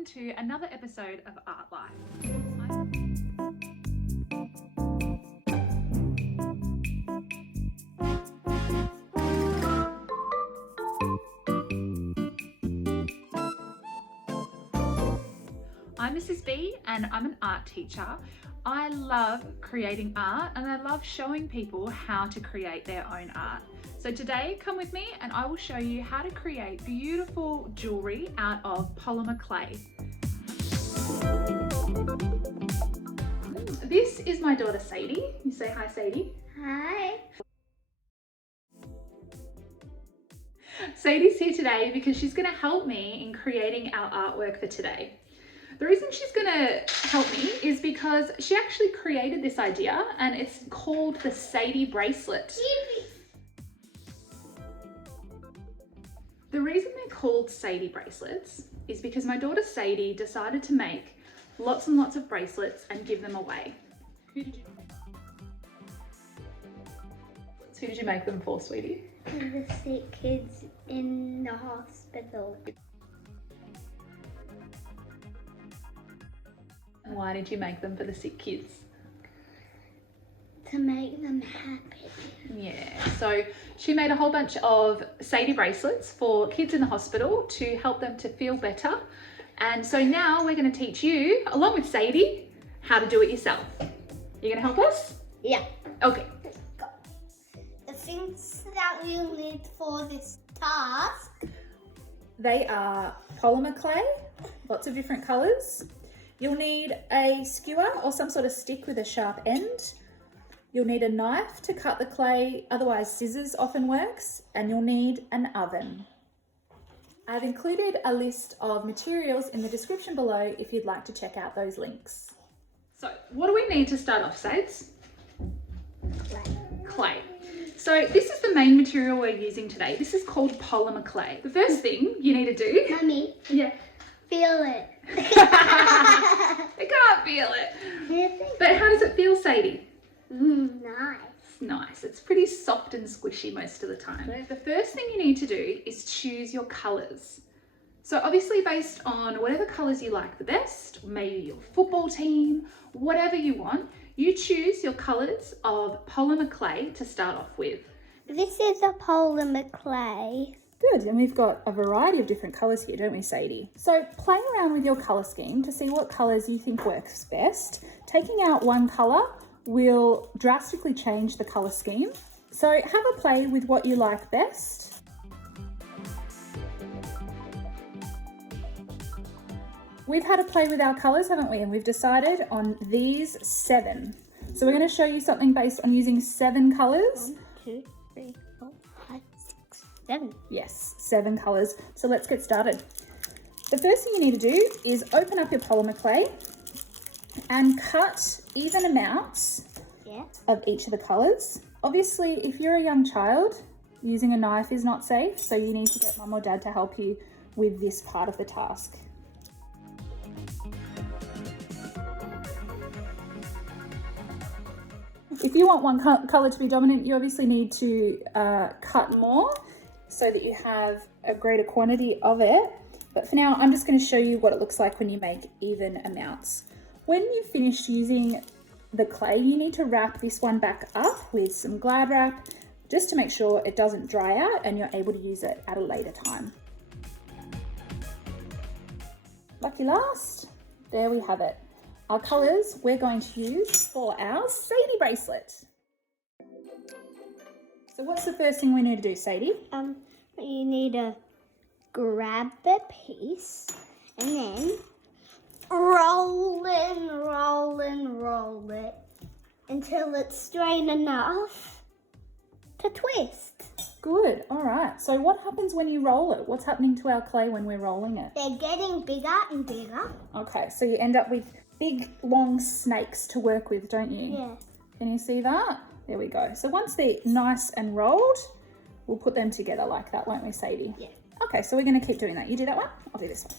welcome to another episode of Artlife. I'm Mrs. B and I'm an art teacher. I love creating art and I love showing people how to create their own art. So today, come with me and I will show you how to create beautiful jewellery out of polymer clay. This is my daughter Sadie. You say hi, Sadie. Hi. Sadie's here today because she's going to help me in creating our artwork for today. The reason she's going to help me is because she actually created this idea and it's called the SADIE bracelet. The reason they're called SADIE bracelets is because my daughter Sadie decided to make lots and lots of bracelets and give them away. Who did you make them for, sweetie? The sick kids in the hospital. Why did you make them for the sick kids? To make them happy. Yeah, so she made a whole bunch of SADIE bracelets for kids in the hospital to help them to feel better. And so now we're going to teach you, along with Sadie, how to do it yourself. You going to help us? Yeah. Okay. Go. The things that we'll need for this task. They are polymer clay, lots of different colours. You'll need a skewer or some sort of stick with a sharp end. You'll need a knife to cut the clay, otherwise scissors often works, and you'll need an oven. I've included a list of materials in the description below if you'd like to check out those links. So what do we need to start off, Sades? Clay. So this is the main material we're using today. This is called polymer clay. The first thing you need to do... Mummy. Yeah. Feel it. I can't feel it. But how does it feel, Sadie? Nice. Nice. It's pretty soft and squishy most of the time. The first thing you need to do is choose your colours. So obviously based on whatever colours you like the best, maybe your football team, whatever you want, you choose your colours of polymer clay to start off with. This is a polymer clay. Good, and we've got a variety of different colours here, don't we, Sadie? So play around with your colour scheme to see what colours you think works best. Taking out one colour will drastically change the colour scheme. So have a play with what you like best. We've had a play with our colours, haven't we? And we've decided on these 7. So we're going to show you something based on using 7 colours. 1, 2, 3, 4, 5, 6, 7. Yes, 7 colours. So let's get started. The first thing you need to do is open up your polymer clay and cut even amounts of each of the colours. Obviously, if you're a young child, using a knife is not safe, so you need to get mum or dad to help you with this part of the task. If you want one colour to be dominant, you obviously need to cut more so that you have a greater quantity of it. But for now, I'm just going to show you what it looks like when you make even amounts. When you finish using the clay, you need to wrap this one back up with some Glad wrap just to make sure it doesn't dry out and you're able to use it at a later time. Lucky last, there we have it. Our colours we're going to use for our SADIE bracelet. So what's the first thing we need to do, Sadie? You need to grab the piece and then roll it until it's straight enough to twist. Good, all right. So what happens when you roll it? What's happening to our clay when we're rolling it? They're getting bigger and bigger. Okay, so you end up with big, long snakes to work with, don't you? Yeah. Can you see that? There we go. So once they're nice and rolled, we'll put them together like that, won't we, Sadie? Yeah. Okay, so we're going to keep doing that. You do that one, I'll do this one.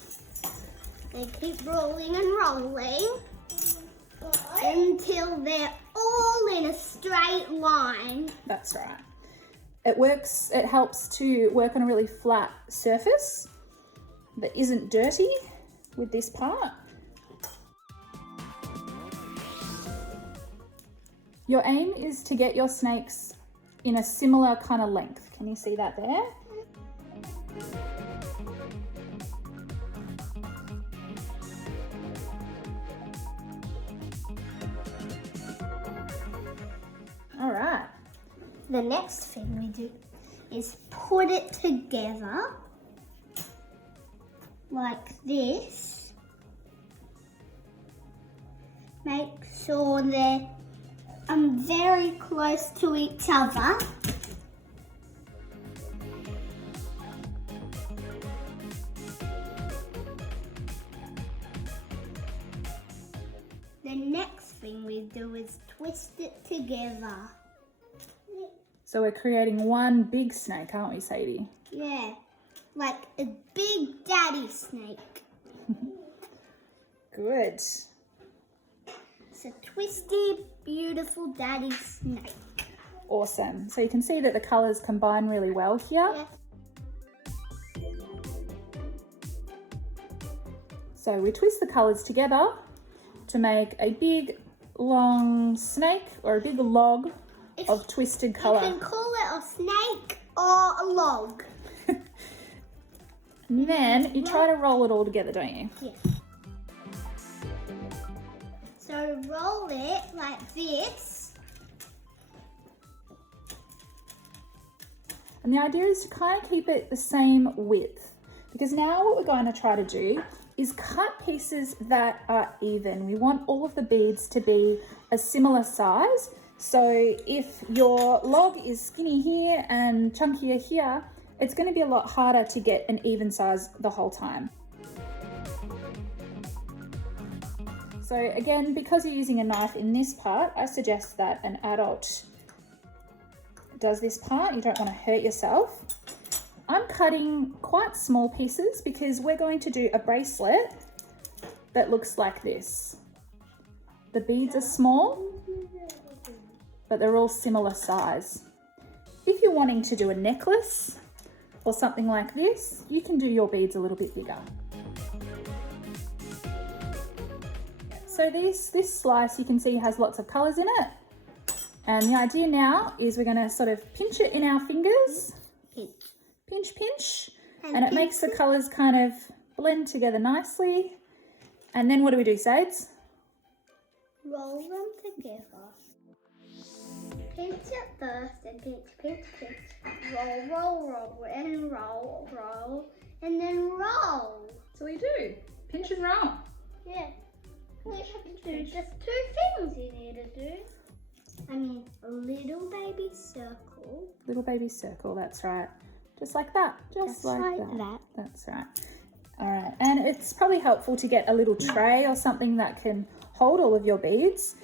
They keep rolling and rolling until they're all in a straight line. That's right. It helps to work on a really flat surface that isn't dirty with this part. Your aim is to get your snakes in a similar kind of length. Can you see that there? All right. The next thing we do is put it together like this. Make sure they're very close to each other. The next thing we do is twist it together. So we're creating one big snake, aren't we, Sadie? Yeah, like a big daddy snake. Good. It's a twisty, beautiful daddy snake. Awesome. So you can see that the colours combine really well here. Yeah. So we twist the colours together to make a big, long snake or a big log of twisted colour. You can call it a snake or a log. And then you try to roll it all together, don't you? Yes. So roll it like this. And the idea is to kind of keep it the same width, because now what we're going to try to do is cut pieces that are even. We want all of the beads to be a similar size. So if your log is skinny here and chunkier here, it's going to be a lot harder to get an even size the whole time. So again, because you're using a knife in this part, I suggest that an adult does this part. You don't want to hurt yourself. I'm cutting quite small pieces because we're going to do a bracelet that looks like this. The beads are small, but they're all similar size. If you're wanting to do a necklace or something like this, you can do your beads a little bit bigger. So this slice, you can see, has lots of colours in it. And the idea now is we're going to sort of pinch it in our fingers. Pinch, pinch. And it makes the colours kind of blend together nicely. And then what do we do, Sades? Roll them together. Pinch it first and pinch, pinch, pinch. Roll, roll, roll, and roll, roll, and then roll. So we do. Pinch and roll. Yeah. We have to do just two things you need to do. I mean, a little baby circle. Little baby circle, that's right. Just like that. Just like that. That's right. All right. And it's probably helpful to get a little tray or something that can hold all of your beads.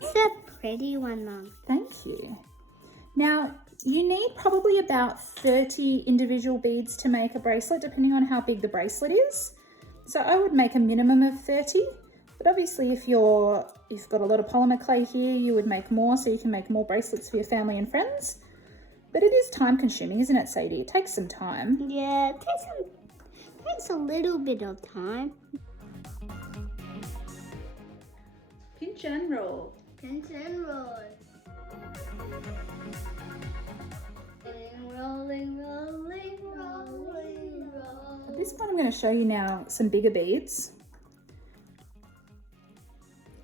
It's a pretty one, Mum. Thank you. Now, you need probably about 30 individual beads to make a bracelet, depending on how big the bracelet is. So I would make a minimum of 30, but obviously if you've got a lot of polymer clay here, you would make more, so you can make more bracelets for your family and friends. But it is time consuming, isn't it, Sadie? It takes some time. Yeah, it takes a little bit of time. Pinch and roll. Pinch and roll. Rolling, rolling, rolling, rolling. At this point, I'm going to show you now some bigger beads.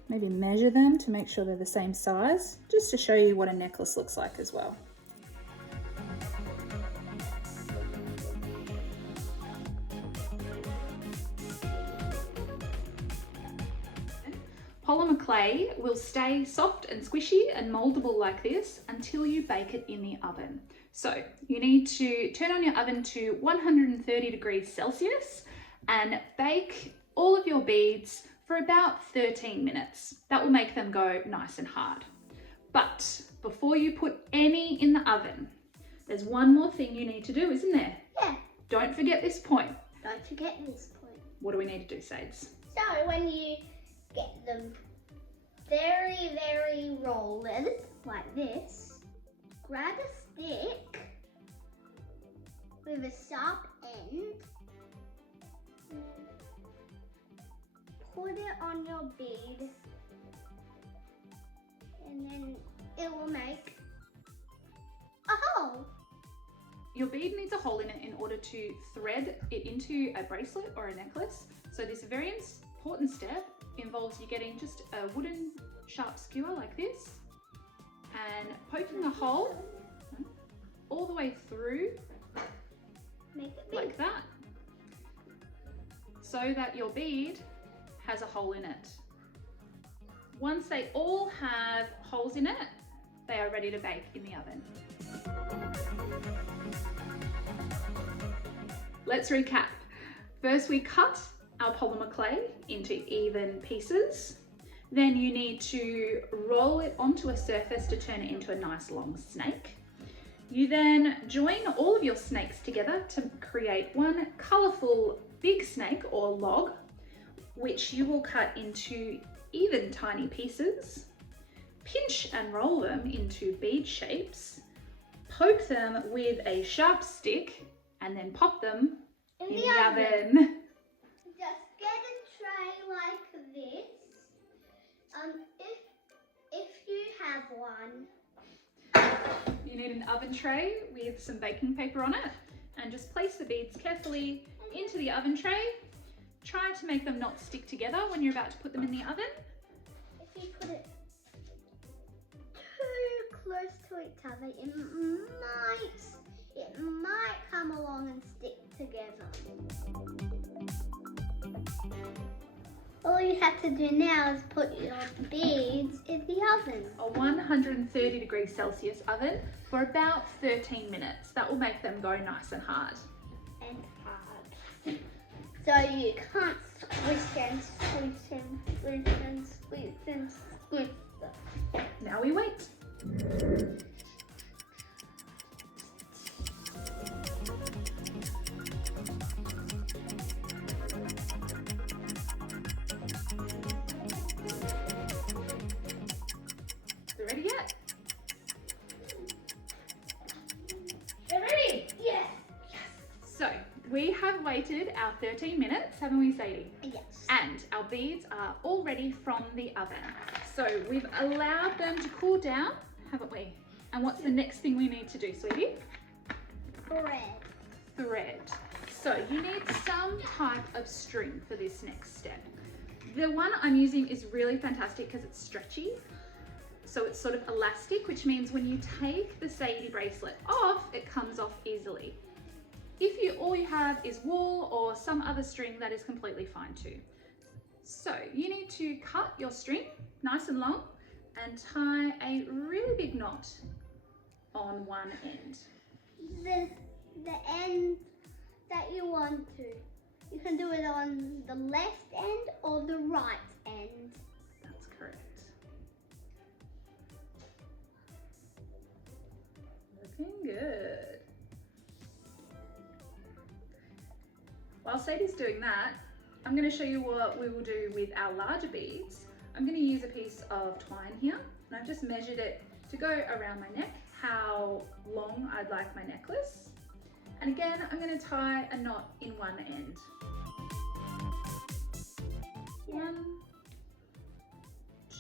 Maybe measure them to make sure they're the same size, just to show you what a necklace looks like as well. Polymer clay will stay soft and squishy and moldable like this until you bake it in the oven. So you need to turn on your oven to 130 degrees Celsius and bake all of your beads for about 13 minutes. That will make them go nice and hard. But before you put any in the oven, there's one more thing you need to do, isn't there? Yeah. Don't forget this point. Don't forget this point. What do we need to do, Sades? So when you get them very, very rolled like this, grab a stick with a sharp end. Put it on your bead, and then it will make a hole. Your bead needs a hole in it in order to thread it into a bracelet or a necklace. So this very important step involves you getting just a wooden sharp skewer like this and poking a hole all the way through Make it big. like that, so that your bead has a hole in it. Once they all have holes in it, they are ready to bake in the oven. Let's recap. First, we cut our polymer clay into even pieces. Then you need to roll it onto a surface to turn it into a nice long snake. You then join all of your snakes together to create one colourful big snake or log, which you will cut into even tiny pieces, pinch and roll them into bead shapes, poke them with a sharp stick, and then pop them in the oven. Just get a tray like this. If you have one. You need an oven tray with some baking paper on it, and just place the beads carefully into the oven tray. Try to make them not stick together when you're about to put them in the oven. If you put it too close to each other, it might come along and stick together. All you have to do now is put your beads in the oven. A 130°C oven for about 13 minutes. That will make them go nice and hard. And hard. So you can't squish and squish and squish and squish and squish them. Now we wait. They're ready yet? They're ready? Yeah. So we have waited our 13 minutes, haven't we, Sadie? Yes. And our beads are all ready from the oven. So we've allowed them to cool down, haven't we? And what's the next thing we need to do, sweetie? Thread. So you need some type of string for this next step. The one I'm using is really fantastic because it's stretchy. So it's sort of elastic, which means when you take the Sadie bracelet off, it comes off easily. If all you have is wool or some other string, that is completely fine too. So you need to cut your string nice and long and tie a really big knot on one end. The end that you want to. You can do it on the left end or the right end. That's correct. Looking good. While Sadie's doing that, I'm going to show you what we will do with our larger beads. I'm going to use a piece of twine here, and I've just measured it to go around my neck, how long I'd like my necklace. And again, I'm going to tie a knot in one end. 1,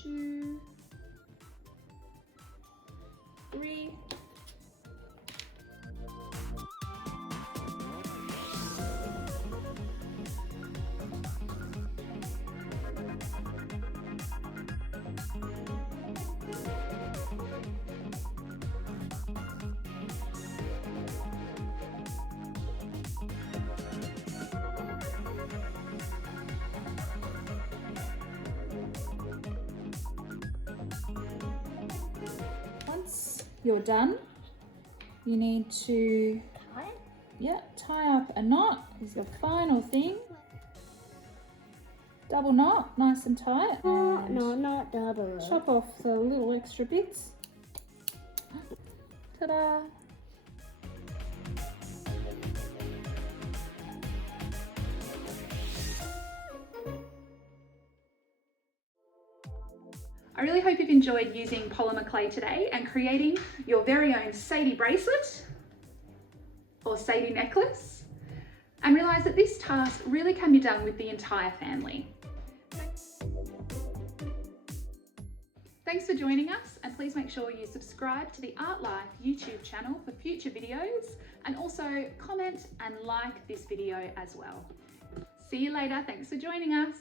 2, 3. Once you're done, you need to tie up a knot is your final thing. Double knot, nice and tight. And No, not double. chop off the little extra bits. Ta-da! I really hope you've enjoyed using polymer clay today and creating your very own Sadie bracelet or or Sadie necklace, and realise that this task really can be done with the entire family. Thanks for joining us, and please make sure you subscribe to the Artlife YouTube channel for future videos, and also comment and like this video as well. See you later. Thanks for joining us.